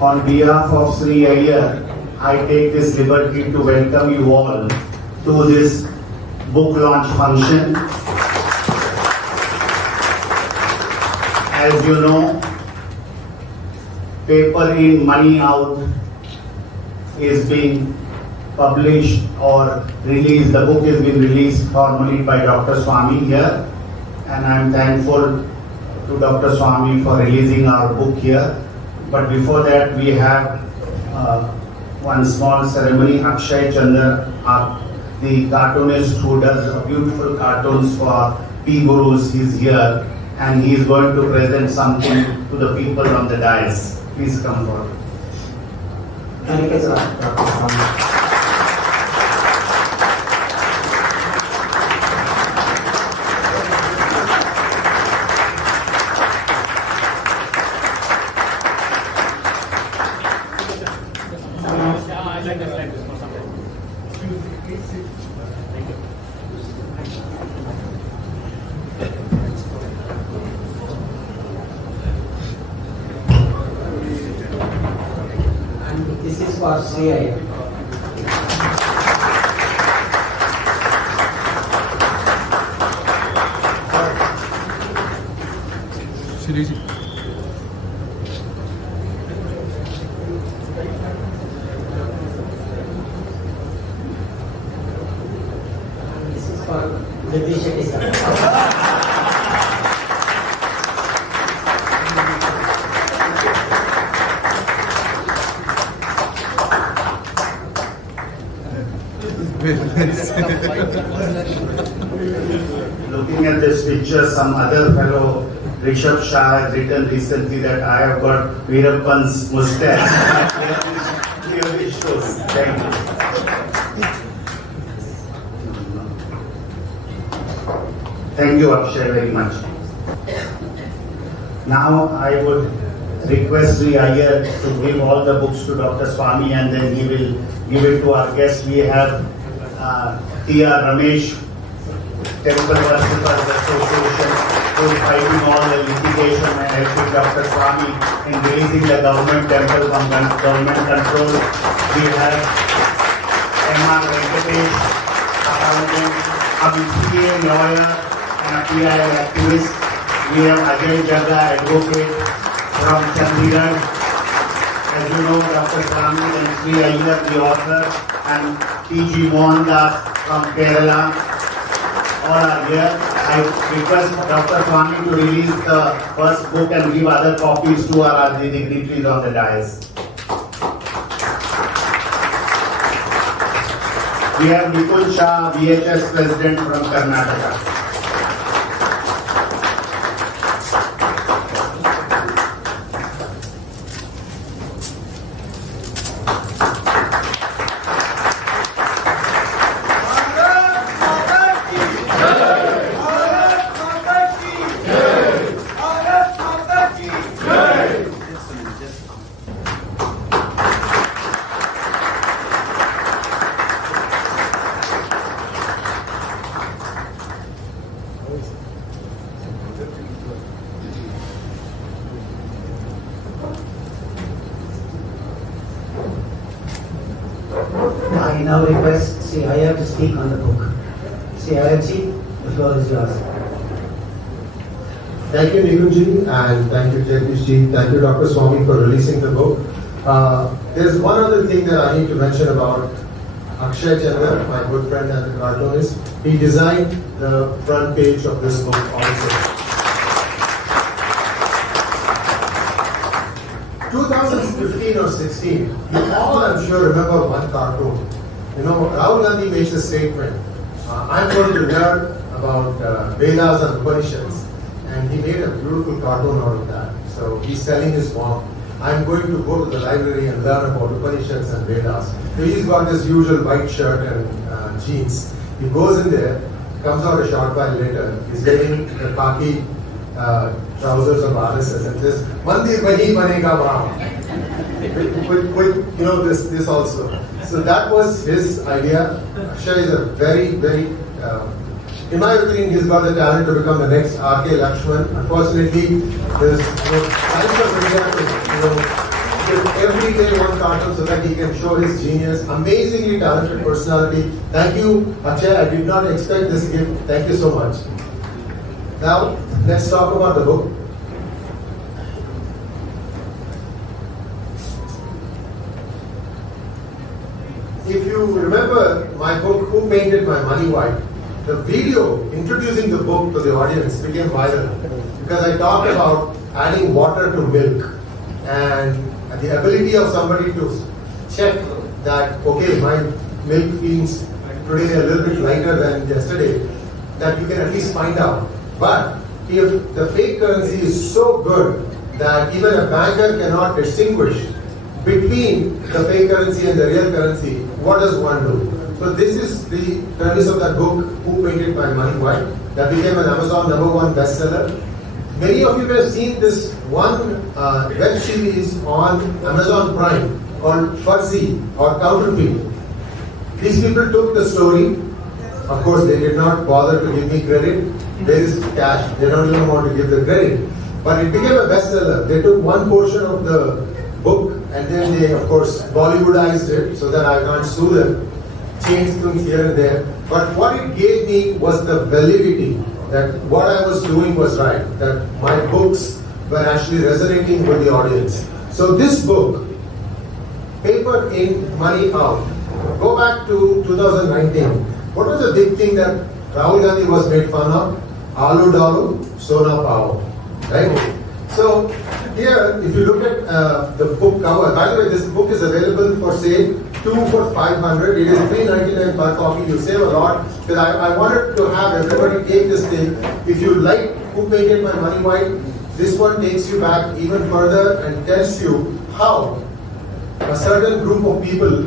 On behalf of Sree Iyer, I take this liberty to welcome you all to this book launch function. As you know, Paper in, Money Out is being published or released. The book has been released formally by Dr. Swami here, and I am thankful to Dr. Swami for releasing our book here. But before that, we have one small ceremony. Akshay Chandra, the cartoonist who does beautiful cartoons for P Gurus, is here, and he is going to present something to the people on the dais. Please come forward. Thank you, Dr. Swami. This is for Sree Iyer. This is for Jagdish Shetty. Looking at this picture, some other fellow, Rishabh Shah, has written recently that I have got Veerappan's mustache. Clearly shows. Thank you. Thank you, Akshay, very much. Now I would request Sree Iyer to give all the books to Dr. Swami, and then he will give it to our guest. We have T.R. Ramesh, Temple Worshippers Association, who is fighting all the litigation and helping Dr. Swami in releasing the government temple from government control. We have M.R. Venkatesh, accountant, a BCA lawyer and a PI activist. We have Ajay Jaga, advocate from Chandigarh. As you know, Dr. Swami and Sree Iyer, the author, and P.G. Mohandas from Kerala, all are here. I request Dr. Swami to release the first book and give other copies to our dignitaries on the dais. We have Vipul Shah, VHS President from Karnataka. I now request Sree Iyer to speak on the book. Sree Iyer ji, the floor is yours. Thank you, Neeruji, and thank you, Jagdish ji. Thank you, Dr. Swami, for releasing the book. There's one other thing that I need to mention about Akshay Chandra, my good friend and the cartoonist. He designed the front page of this book also. 2015 or 16, you all, I'm sure, remember one cartoon. You know, Rahul Gandhi makes a statement, I'm going to learn about Vedas and Upanishads, and he made a beautiful cartoon out of that. So he's telling his mom, I'm going to go to the library and learn about Upanishads and Vedas. So he's got this usual white shirt and jeans. He goes in there, comes out a short while later, he's wearing the khaki trousers of RSS and says, Mandir wahi banega wahan. With you know, this also. So that was his idea. Akshay is a very, very, in my opinion, he's got the talent to become the next R.K. Lakshman. Unfortunately, there's Times of India, every day one cartoon so that he can show his genius. Amazingly talented personality. Thank you, Akshay. I did not expect this gift. Thank you so much. Now, let's talk about the book. If you remember my book, Who Painted My Money White, the video introducing the book to the audience became viral because I talked about adding water to milk and the ability of somebody to check that, okay, my milk feels today a little bit lighter than yesterday, that you can at least find out. But if the fake currency is so good that even a banker cannot distinguish between the fake currency and the real currency, what does one do? So this is the premise of that book, Who Painted My Money White, that became an Amazon #1 bestseller. Many of you may have seen this one web series on Amazon Prime called Fuzzy or Counterfeit. These people took the story. Of course, they did not bother to give me credit. There is cash. They don't even want to give the credit. But it became a bestseller. They took one portion of the book and then they, of course, Bollywoodized it so that I can't sue them. Changed things here and there. But what it gave me was the validity that what I was doing was right, that my books were actually resonating with the audience. So this book, Paper In, Money Out, go back to 2019. What was the big thing that Rahul Gandhi was made fun of? Alu Dalu, Sona Pao. Right? So here, if you look at the book cover, by the way, this book is available for sale, 2 for 500. It is $3.99 per copy. You save a lot. Because I wanted to have everybody take this thing. If you like Who Painted My Money White, this one takes you back even further and tells you how a certain group of people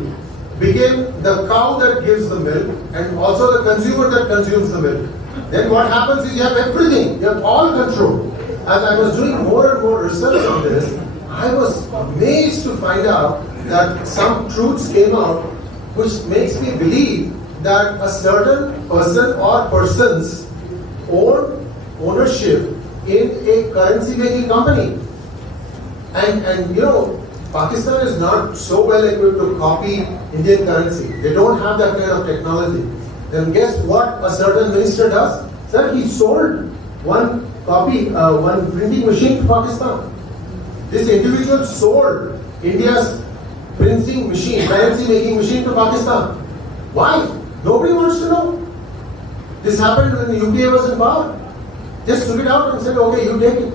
became the cow that gives the milk and also the consumer that consumes the milk. Then what happens is you have everything. You have all control. As I was doing more and more research on this, I was amazed to find out that some truths came out which makes me believe that a certain person or persons own ownership in a currency making company. And you know, Pakistan is not so well equipped to copy Indian currency. They don't have that kind of technology. Then guess what a certain minister does? Sir, he sold one printing machine to Pakistan. This individual sold India's printing machine, currency making machine to Pakistan. Why? Nobody wants to know. This happened when the UK was in power. Just took it out and said, okay, you take it.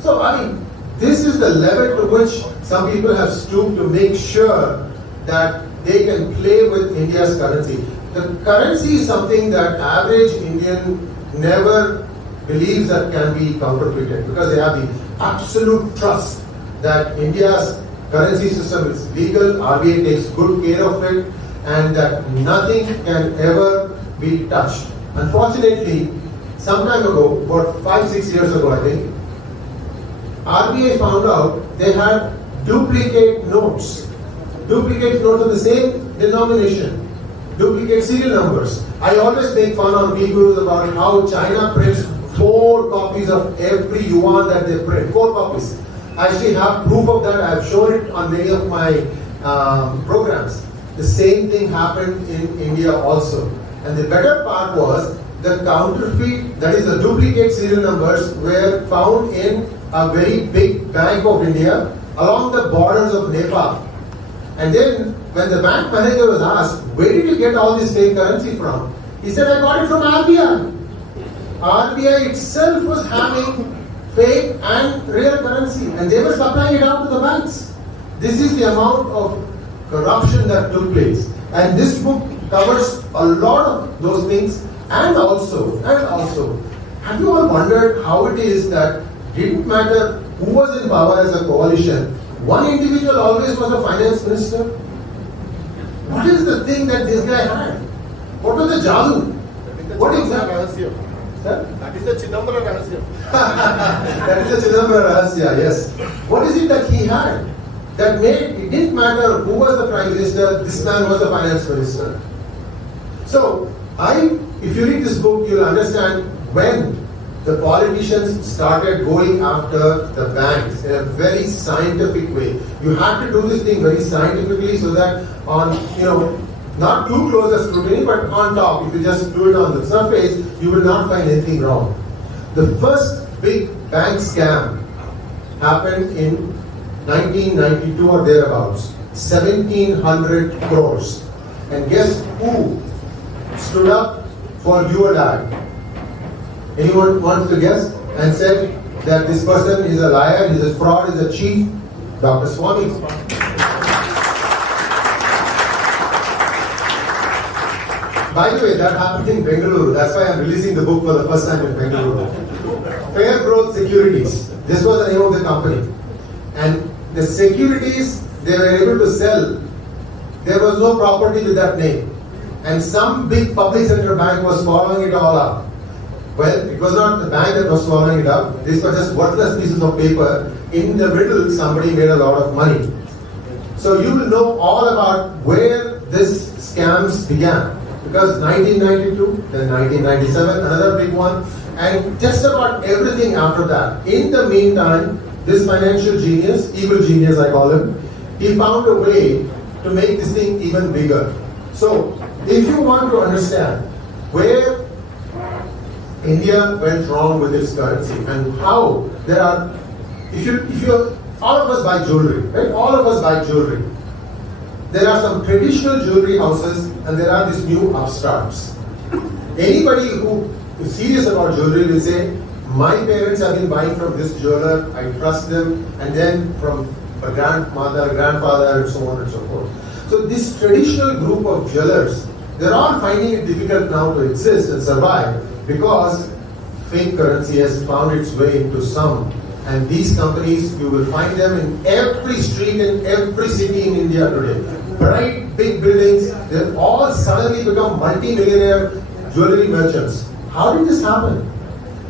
So, I mean, this is the level to which some people have stooped to make sure that they can play with India's currency. The currency is something that average Indian never believes that can be counterfeited because they have the absolute trust that India's currency system is legal, RBI takes good care of it, and that nothing can ever be touched. Unfortunately, some time ago, about 5-6 years ago, I think, RBI found out they had duplicate notes of the same denomination, duplicate serial numbers. I always make fun on P-Gurus about how China prints 4 copies of every yuan that they print, 4 copies. I actually have proof of that. I've shown it on many of my programs. The same thing happened in India also. And the better part was the counterfeit, that is the duplicate serial numbers, were found in a very big bank of India along the borders of Nepal. And then when the bank manager was asked, where did you get all this fake currency from? He said, I got it from RBI. RBI itself was having fake and real currency and they were supplying it out to the banks. This is the amount of corruption that took place. And this book covers a lot of those things. And also, have you all wondered how it is that didn't matter who was in power as a coalition, one individual always was a finance minister? What is the thing that this guy had? What was the jadoo? What exactly? That is the Chidambara Rahasya. That is the Chidambara Rahasya, yes. What is it that he had that made, it didn't matter who was the prime minister, this man was the finance minister. So, if you read this book, you'll understand when the politicians started going after the banks in a very scientific way. You had to do this thing very scientifically so that on, not too close a scrutiny, but on top, if you just do it on the surface, you will not find anything wrong. The first big bank scam happened in 1992 or thereabouts, 1700 crores. And guess who stood up for you and I? Anyone wants to guess? And said that this person is a liar, he's a fraud, he's a cheat? Dr. Swami. By the way, that happened in Bengaluru. That's why I'm releasing the book for the first time in Bengaluru. Fair Growth Securities. This was the name of the company. And the securities they were able to sell, there was no property with that name. And some big public sector bank was following it all up. Well, it was not the bank that was following it up. These were just worthless pieces of paper. In the middle, somebody made a lot of money. So you will know all about where this scams began. Because 1992, then 1997, another big one, and just about everything after that. In the meantime, this financial genius, evil genius I call him, he found a way to make this thing even bigger. So, if you want to understand where India went wrong with its currency and how there are, all of us buy jewelry, right? All of us buy jewelry. There are some traditional jewelry houses and there are these new upstarts. Anybody who is serious about jewelry will say, my parents have been buying from this jeweler, I trust them, and then from a grandmother, grandfather, and so on and so forth. So this traditional group of jewelers, they're all finding it difficult now to exist and survive because fake currency has found its way into some. And these companies, you will find them in every street in every city in India today. Bright, big buildings, they've all suddenly become multi-millionaire jewelry merchants. How did this happen?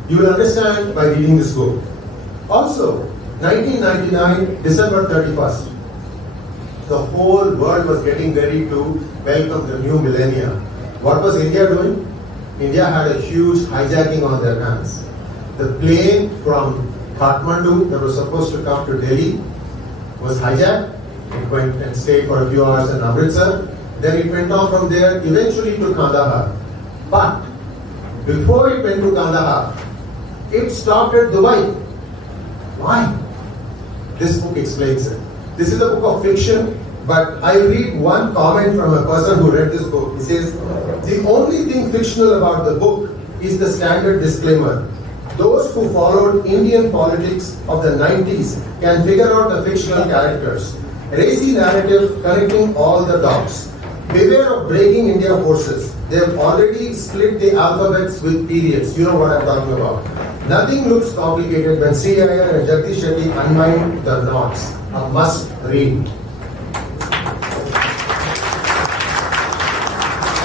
You will understand by reading this book. Also, 1999, December 31st, the whole world was getting ready to welcome the new millennia. What was India doing? India had a huge hijacking on their hands. The plane from Kathmandu that was supposed to come to Delhi was hijacked. It went and stayed for a few hours in Amritsar. Then it went on from there, eventually to Kandahar. But before it went to Kandahar, it stopped at Dubai. Why? This book explains it. This is a book of fiction, but I read one comment from a person who read this book. He says, the only thing fictional about the book is the standard disclaimer. Those who followed Indian politics of the 90s can figure out the fictional characters. Racy narrative connecting all the dots. Beware of breaking India forces. They have already split the alphabets with periods. You know what I'm talking about. Nothing looks complicated when Sree Iyer and Jagdish Shetty unwind the knots. A must read.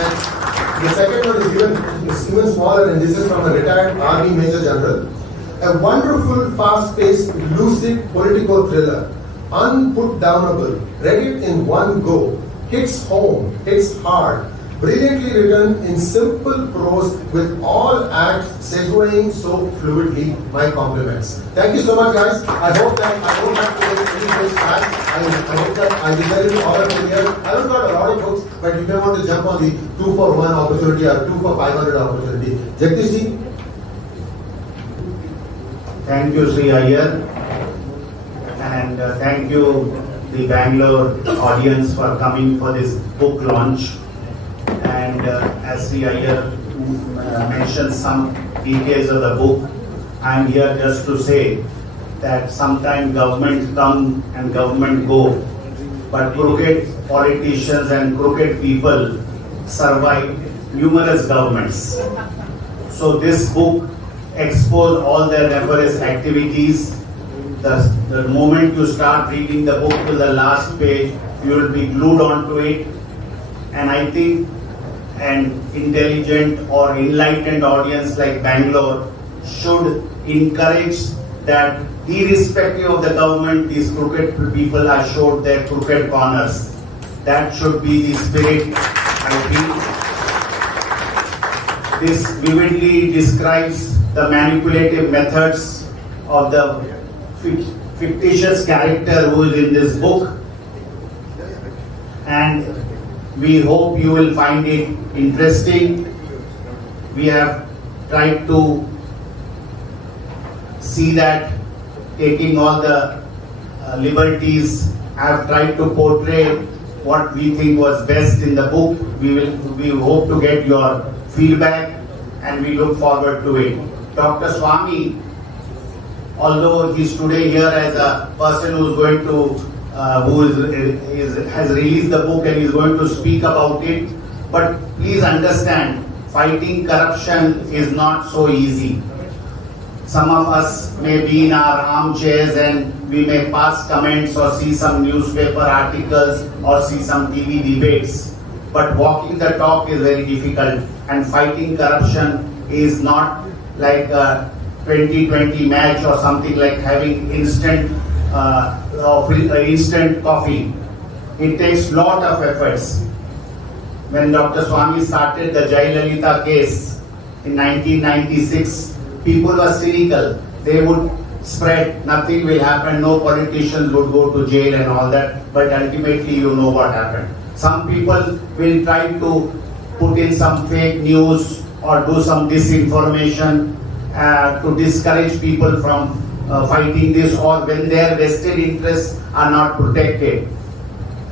And the second one is even smaller, and this is from a retired Army Major General. A wonderful, fast-paced, lucid political thriller. Unputdownable. Read it in one go. Hits home, hits hard. Brilliantly written in simple prose with all acts segueing so fluidly. My compliments. Thank you so much, guys. I hope that I don't have to take any books back. I hope that I decided all of you here. I haven't got a lot of books, but you may want to jump on the 2 for 1 opportunity or 2 for 500 opportunity. Jagdish ji. Thank you, Sree Iyer. And thank you, the Bangalore audience, for coming for this book launch. And as Sree Iyer mentioned some details of the book, I am here just to say that sometimes government come and government go, but crooked politicians and crooked people survive numerous governments. So this book exposes all their nefarious activities. The moment you start reading the book to the last page, you will be glued onto it. And I think an intelligent or enlightened audience like Bangalore should encourage that irrespective of the government, these crooked people are showed their crooked corners. That should be the spirit, I think. This vividly describes the manipulative methods of the fictitious character who is in this book, and we hope you will find it interesting. We have tried to see that, taking all the liberties, I have tried to portray what we think was best in the book. We hope to get your feedback and we look forward to it. Dr. Swami, although he's today here as a person who is going to has released the book and is going to speak about it, but please understand, fighting corruption is not so easy. Some of us may be in our armchairs and we may pass comments or see some newspaper articles or see some TV debates. But walking the talk is very difficult, and fighting corruption is not like a 20-20 match or something like having instant coffee. It takes lot of efforts. When Dr. Swami started the Jayalalitha case in 1996, people were cynical. They would spread, nothing will happen, no politicians would go to jail and all that, but ultimately you know what happened. Some people will try to put in some fake news or do some disinformation to discourage people from fighting this, or when their vested interests are not protected.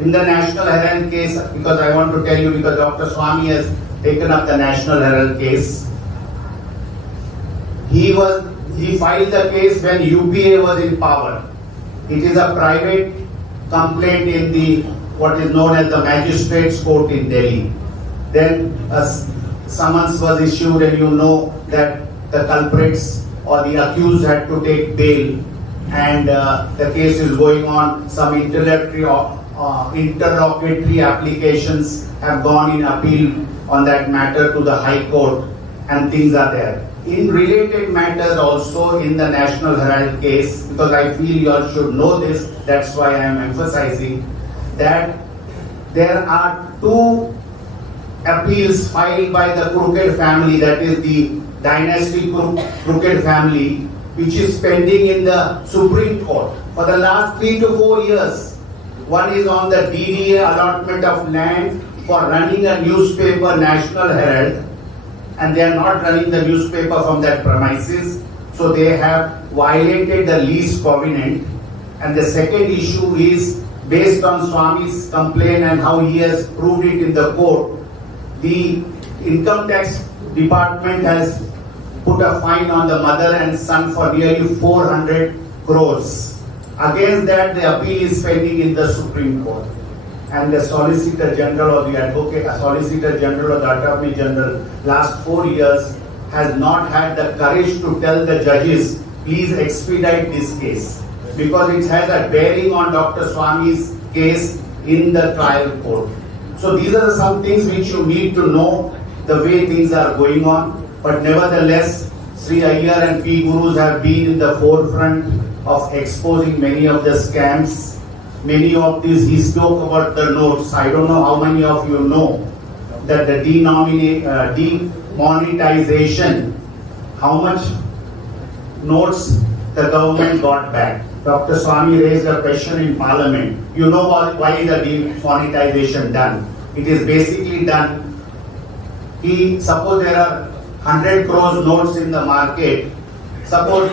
In the National Herald case, because I want to tell you, because Dr. Swami has taken up the National Herald case, he filed the case when UPA was in power. It is a private complaint in the what is known as the Magistrates Court in Delhi. Then a summons was issued, and you know that the culprits or the accused had to take bail, and the case is going on. Some interlocutory applications have gone in appeal on that matter to the High Court, and things are there. In related matters also in the National Herald case, because I feel you all should know this, that's why I am emphasizing that there are two appeals filed by the Crooked family, that is the dynasty Crooked family, which is pending in the Supreme Court for the last 3 to 4 years. One is on the DDA allotment of land for running a newspaper, National Herald, and they are not running the newspaper from that premises, so they have violated the lease covenant. And the second issue is based on Swami's complaint and how he has proved it in the court. The income tax department has put a fine on the mother and son for nearly 400 crores. Against that, the appeal is pending in the Supreme Court. And the Solicitor General or the Advocate, Solicitor General or the Attorney General, last 4 years has not had the courage to tell the judges, please expedite this case, because it has a bearing on Dr. Swami's case in the trial court. So these are some things which you need to know, the way things are going on. But nevertheless, Sree Iyer and P. Gurus have been in the forefront of exposing many of the scams. Many of these, he spoke about the notes. I don't know how many of you know that the demonetization, how much notes the government got back. Dr. Swami raised a question in Parliament. You know why is the demonetization done? It is basically done. Suppose there are 100 crores notes in the market. Suppose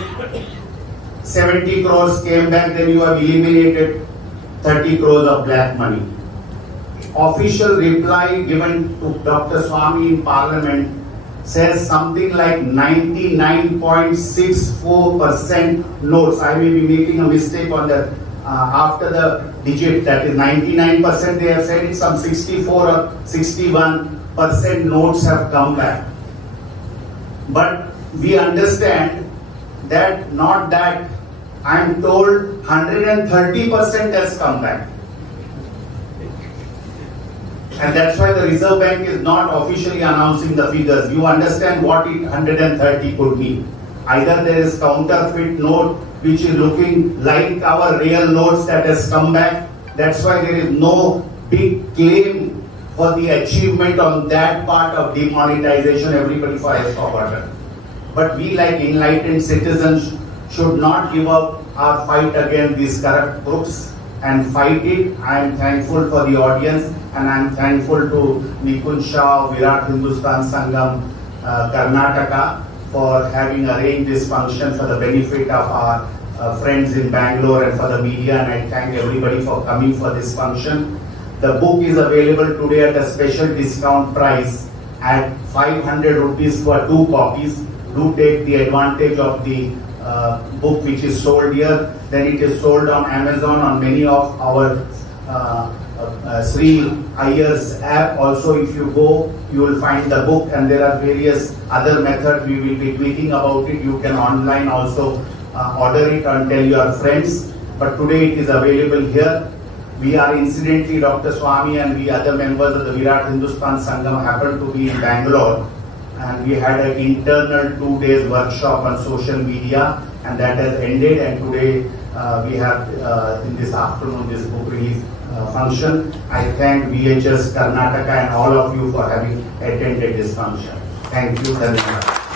70 crores came back, then you have eliminated 30 crores of black money. Official reply given to Dr. Swami in Parliament says something like 99.64% notes. I may be making a mistake on that after the digit, that is 99%. They have said it's some 64 or 61% notes have come back. But we understand that not that. I am told 130% has come back. And that's why the Reserve Bank is not officially announcing the figures. You understand what 130 could mean. Either there is counterfeit note which is looking like our real notes that has come back. That's why there is no big claim for the achievement on that part of demonetization. Everybody has forgotten. But we, like enlightened citizens, should not give up our fight against these corrupt crooks and fight it. I am thankful for the audience, and I am thankful to Nikun Shah, Virat Hindustan Sangam, Karnataka, for having arranged this function for the benefit of our friends in Bangalore and for the media, and I thank everybody for coming for this function. The book is available today at a special discount price at 500 rupees for 2 copies. Do take the advantage of the book which is sold here. Then it is sold on Amazon, on many of our Sree Iyer's app. Also, if you go, you will find the book, and there are various other methods. We will be tweeting about it. You can online also order it and tell your friends. But today it is available here. We are incidentally, Dr. Swami and we other members of the Virat Hindustan Sangam happen to be in Bangalore, and we had an internal 2 days workshop on social media, and that has ended, and today we have in this afternoon this book release function. I thank VHS Karnataka and all of you for having attended this function. Thank you. Dhanyawad.